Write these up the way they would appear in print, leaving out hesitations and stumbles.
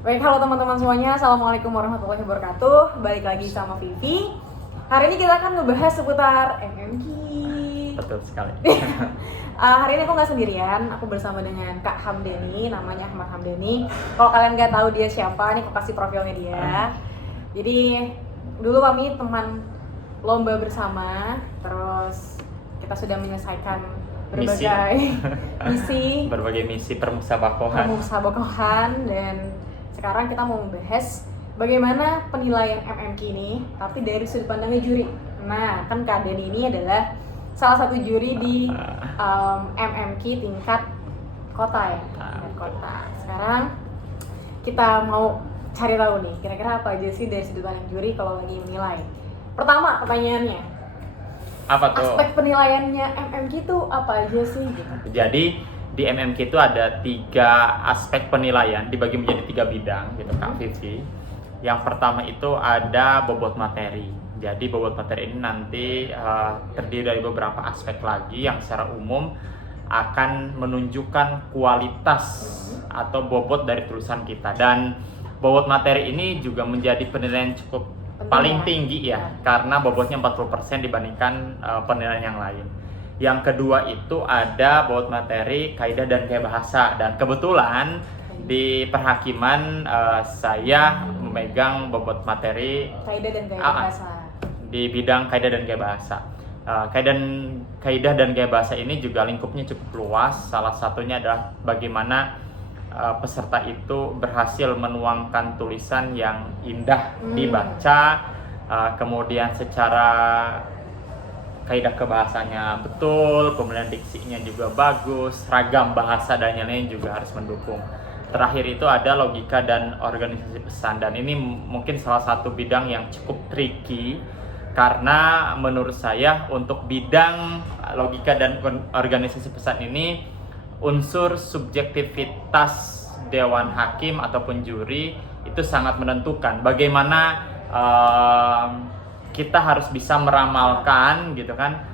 Baik, halo teman-teman semuanya. Assalamualaikum warahmatullahi wabarakatuh. Balik lagi sama Vivi. Hari ini kita akan ngebahas seputar MMK. Betul sekali. Hari ini aku nggak sendirian. Aku bersama dengan Kak Hamdeni, namanya Ahmad Hamdeni. Kalau kalian nggak tahu dia siapa, nih aku kasih profilnya dia. Jadi dulu kami teman lomba bersama. Terus kita sudah menyelesaikan berbagai berbagai misi permusabakohan. Dan sekarang kita mau membahas bagaimana penilaian MMK ini, tapi dari sudut pandangnya juri. Nah, kan Kak Deni ini adalah salah satu juri di MMK tingkat kota ya, tingkat kota. Sekarang kita mau cari tahu nih, kira-kira apa aja sih dari sudut pandang juri kalau lagi menilai. Pertama, pertanyaannya, Apa tuh? aspek penilaiannya MMK itu apa aja sih? Gitu. Jadi di MMK itu ada 3 aspek penilaian, dibagi menjadi 3 bidang gitu Kak Vivi. Yang pertama itu ada bobot materi. Jadi bobot materi ini nanti terdiri dari beberapa aspek lagi yang secara umum akan menunjukkan kualitas atau bobot dari tulisan kita. Dan bobot materi ini juga menjadi penilaian cukup paling tinggi ya, karena bobotnya 40% dibandingkan penilaian yang lain. Yang kedua itu ada bobot materi kaidah dan gaya bahasa, dan kebetulan di perhakiman saya memegang bobot materi Kaidah dan gaya bahasa di bidang kaidah dan gaya bahasa. Kaidah dan gaya bahasa ini juga lingkupnya cukup luas. Salah satunya adalah bagaimana peserta itu berhasil menuangkan tulisan yang indah dibaca, kemudian secara kaidah kebahasanya betul, kemudian diksinya juga bagus, ragam bahasa dan yang lain juga harus mendukung. Terakhir itu ada logika dan organisasi pesan, dan ini mungkin salah satu bidang yang cukup tricky karena menurut saya untuk bidang logika dan organisasi pesan ini unsur subjektivitas dewan hakim ataupun juri itu sangat menentukan bagaimana kita harus bisa meramalkan gitu kan,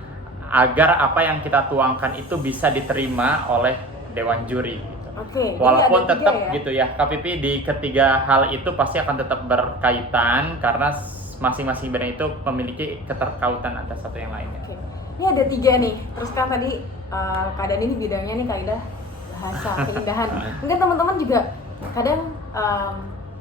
agar apa yang kita tuangkan itu bisa diterima oleh dewan juri gitu. Walaupun tetap ya? Gitu ya Kak Pipi, di ketiga hal itu pasti akan tetap berkaitan karena masing-masing bidang itu memiliki keterkaitan antara satu yang lainnya. Ini ada 3 nih. Terus kan tadi keadaan ini bidangnya nih kaidah bahasa, keindahan. Mungkin teman-teman juga kadang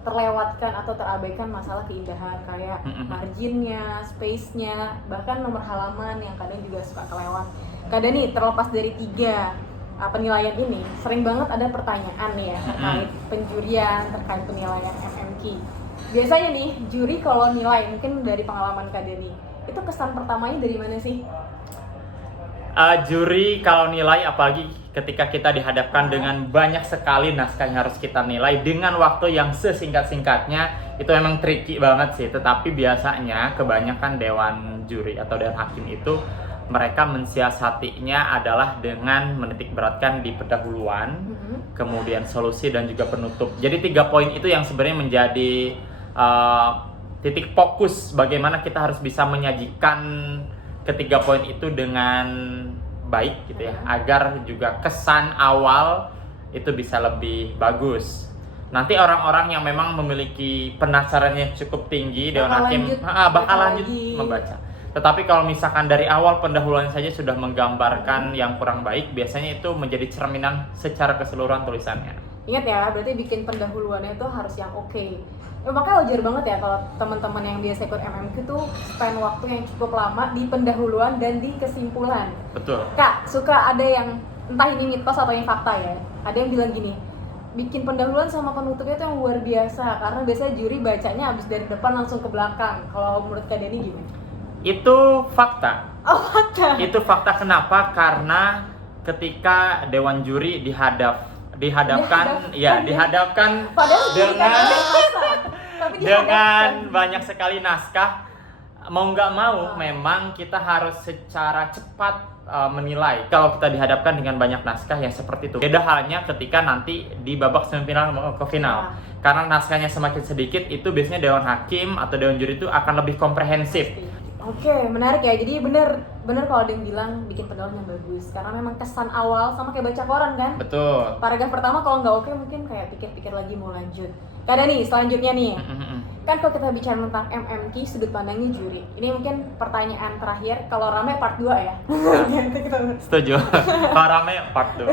terlewatkan atau terabaikan masalah keindahan kayak marginnya, space-nya, bahkan nomor halaman yang kadang juga suka kelewat. Kadang nih terlepas dari 3 penilaian ini, sering banget ada pertanyaan nih ya terkait penjurian, terkait penilaian MMK. Biasanya nih juri kalau nilai, mungkin dari pengalaman Kak Deni, itu kesan pertamanya dari mana sih? Juri kalau nilai, apalagi ketika kita dihadapkan dengan banyak sekali naskah yang harus kita nilai dengan waktu yang sesingkat-singkatnya, itu memang tricky banget sih. Tetapi biasanya kebanyakan dewan juri atau dewan hakim itu mereka mensiasatinya adalah dengan menitik beratkan di pendahuluan, kemudian solusi dan juga penutup. Jadi 3 poin itu yang sebenarnya menjadi titik fokus bagaimana kita harus bisa menyajikan ketiga poin itu dengan baik gitu ya, agar juga kesan awal itu bisa lebih bagus. Nanti orang-orang yang memang memiliki penasarannya cukup tinggi, dewan hakim bakal lanjut membaca. Tetapi kalau misalkan dari awal pendahuluan saja sudah menggambarkan yang kurang baik, biasanya itu menjadi cerminan secara keseluruhan tulisannya. Ingat ya, berarti bikin pendahuluannya itu harus yang oke. Makanya wajar banget ya kalau teman-teman yang biasa ikut MMK itu spend waktu yang cukup lama di pendahuluan dan di kesimpulan. Betul. Kak, suka ada yang, entah ini mitos atau yang fakta ya, ada yang bilang gini, bikin pendahuluan sama penutupnya itu yang luar biasa, karena biasanya juri bacanya habis dari depan langsung ke belakang. Kalau menurut Kak Deni gimana? Itu fakta. Oh, fakta. Itu fakta. Kenapa? Karena ketika dewan juri dihadapkan dengan banyak sekali naskah, mau nggak mau memang kita harus secara cepat menilai kalau kita dihadapkan dengan banyak naskah yang seperti itu. Beda halnya ketika nanti di babak semifinal ke final, karena naskahnya semakin sedikit, itu biasanya dewan hakim atau dewan juri itu akan lebih komprehensif. Oke, menarik ya. Jadi bener kalau ada yang bilang bikin pendahuluan yang bagus, karena memang kesan awal sama kayak baca koran kan. Betul. Paragraf pertama kalau nggak oke mungkin kayak pikir-pikir lagi mau lanjut. Kak Dani, selanjutnya nih. Kan kalau kita bicara tentang MMQ, sudut pandangnya juri. Ini mungkin pertanyaan terakhir, kalau rame part 2 ya. Setuju. Kalau rame part 2.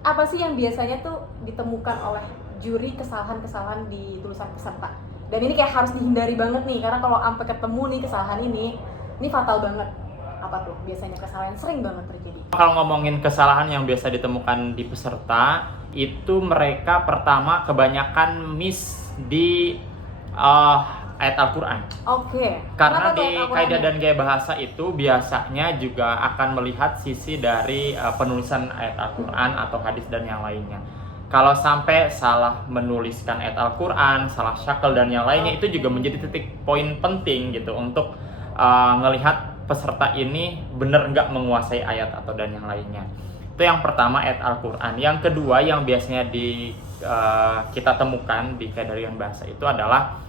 Apa sih yang biasanya tuh ditemukan oleh juri kesalahan-kesalahan di tulisan peserta? Dan ini kayak harus dihindari banget nih, karena kalau sampai ketemu nih kesalahan ini fatal banget. Apa tuh biasanya kesalahan sering banget terjadi? Kalau ngomongin kesalahan yang biasa ditemukan di peserta, itu mereka pertama kebanyakan miss di ayat Al-Quran. Oke. Karena di kaidah dan gaya bahasa itu biasanya juga akan melihat sisi dari penulisan ayat Al-Quran atau hadis dan yang lainnya. Kalau sampai salah menuliskan ayat Al-Quran, salah syakal dan yang lainnya, itu juga menjadi titik poin penting gitu untuk ngelihat peserta ini benar nggak menguasai ayat atau dan yang lainnya. Itu yang pertama, ayat Al-Quran. Yang kedua yang biasanya kita temukan di kaidah bahasa itu adalah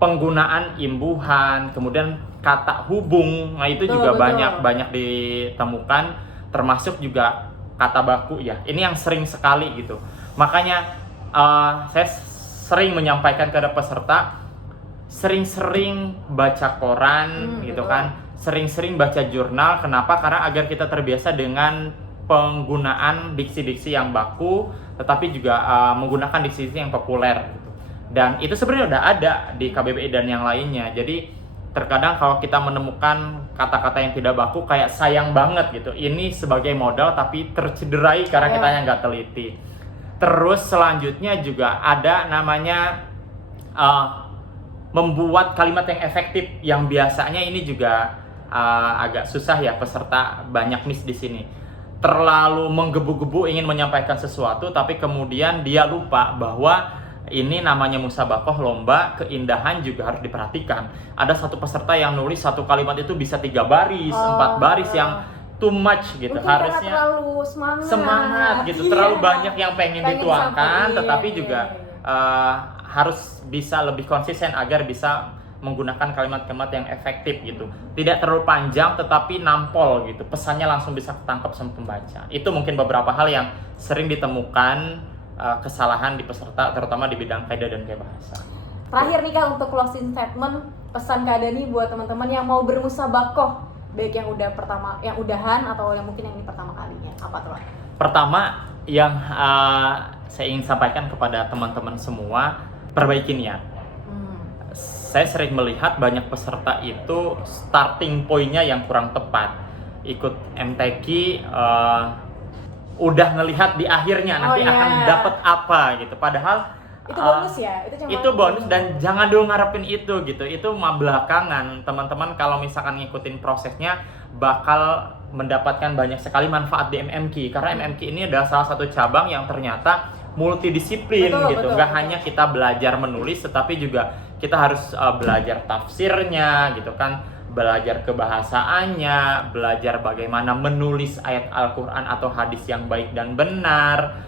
penggunaan imbuhan, kemudian kata hubung. Nah itu juga banyak ditemukan, termasuk juga kata baku ya. Ini yang sering sekali gitu. Makanya saya sering menyampaikan kepada peserta, sering-sering baca koran gitu kan, sering-sering baca jurnal. Kenapa? Karena agar kita terbiasa dengan penggunaan diksi-diksi yang baku, tetapi juga menggunakan diksi-diksi yang populer gitu. Dan itu sebenarnya udah ada di KBBI dan yang lainnya. Jadi terkadang kalau kita menemukan kata-kata yang tidak baku, kayak sayang banget gitu. Ini sebagai modal tapi tercederai karena kita yang nggak teliti. Terus selanjutnya juga ada namanya membuat kalimat yang efektif, yang biasanya ini juga agak susah ya, peserta banyak miss di sini. Terlalu menggebu-gebu ingin menyampaikan sesuatu, tapi kemudian dia lupa bahwa ini namanya musabakoh, lomba, keindahan juga harus diperhatikan. Ada satu peserta yang nulis satu kalimat itu bisa 3 baris, 4 baris, yang too much gitu. Mungkin harusnya terlalu semangat gitu, terlalu banyak yang pengen dituangkan, tetapi juga harus bisa lebih konsisten agar bisa menggunakan kalimat-kalimat yang efektif gitu. Tidak terlalu panjang tetapi nampol gitu. Pesannya langsung bisa ketangkap sama pembaca. Itu mungkin beberapa hal yang sering ditemukan kesalahan di peserta, terutama di bidang kaidah dan gaya bahasa. Terakhir nih Kak, untuk closing statement, pesan Kak Dani buat teman-teman yang mau bermusabakoh, baik yang udahan atau yang mungkin yang ini pertama kalinya. Apa tuh? Pertama yang saya ingin sampaikan kepada teman-teman semua, perbaiki niat. Saya sering melihat banyak peserta itu starting point-nya yang kurang tepat. Ikut MTQ udah ngelihat di akhirnya nanti akan dapat apa gitu. Padahal itu bonus ya, itu bonus dan jangan dulu ngarepin itu gitu. Itu mah belakangan. Teman-teman kalau misalkan ngikutin prosesnya bakal mendapatkan banyak sekali manfaat di MMQ, karena MMQ ini adalah salah satu cabang yang ternyata multidisiplin gitu. Nggak hanya kita belajar menulis, tetapi juga kita harus belajar tafsirnya gitu kan, belajar kebahasaannya, belajar bagaimana menulis ayat Al-Quran atau hadis yang baik dan benar.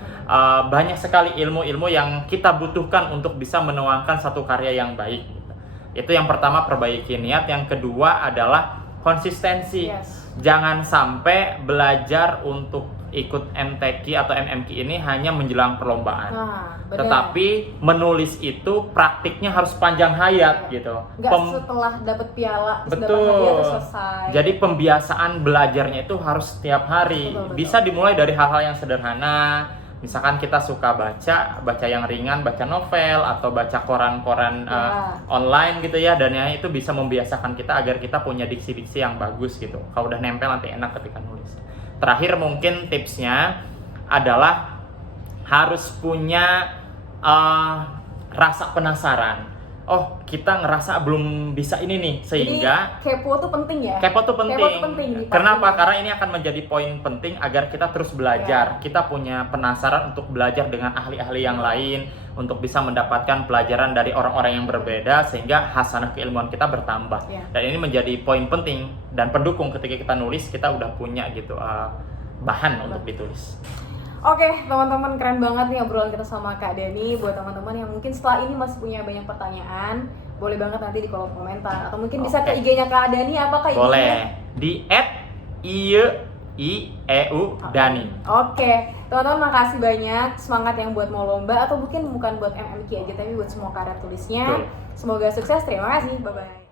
Banyak sekali ilmu-ilmu yang kita butuhkan untuk bisa menuangkan satu karya yang baik gitu. Itu yang pertama, perbaiki niat. Yang kedua adalah konsistensi. Jangan sampai belajar untuk ikut MTQ atau MMQ ini hanya menjelang perlombaan. Tetapi menulis itu praktiknya harus panjang hayat gitu. Nggak setelah dapat piala terus dapat Betul. hadiah terus selesai. Jadi pembiasaan belajarnya itu harus setiap hari. Bisa dimulai dari hal-hal yang sederhana. Misalkan kita suka baca yang ringan, baca novel atau baca koran-koran online gitu ya, dan itu bisa membiasakan kita agar kita punya diksi-diksi yang bagus gitu. Kalau udah nempel nanti enak ketika nulis. Terakhir mungkin tipsnya adalah harus punya rasa penasaran. Oh, kita ngerasa belum bisa ini nih, sehingga jadi, kepo tuh penting ya. Kepo tuh penting. Kenapa? Karena ini akan menjadi poin penting agar kita terus belajar. Kita punya penasaran untuk belajar dengan ahli-ahli yang lain, untuk bisa mendapatkan pelajaran dari orang-orang yang berbeda, sehingga hasanah keilmuan kita bertambah. Dan ini menjadi poin penting dan pendukung ketika kita nulis, kita udah punya gitu bahan untuk ditulis. Oke, teman-teman, keren banget nih obrolan kita sama Kak Dani. Buat teman-teman yang mungkin setelah ini masih punya banyak pertanyaan, boleh banget nanti di kolom komentar, atau mungkin bisa ke IG-nya Kak Dani. Apa Kak IG-nya? Boleh, di @ieu Dani. Oke, Teman-teman makasih banyak, semangat yang buat mau lomba atau mungkin bukan buat MMQ aja tapi buat semua karya tulisnya. Betul. Semoga sukses, terima kasih, bye-bye.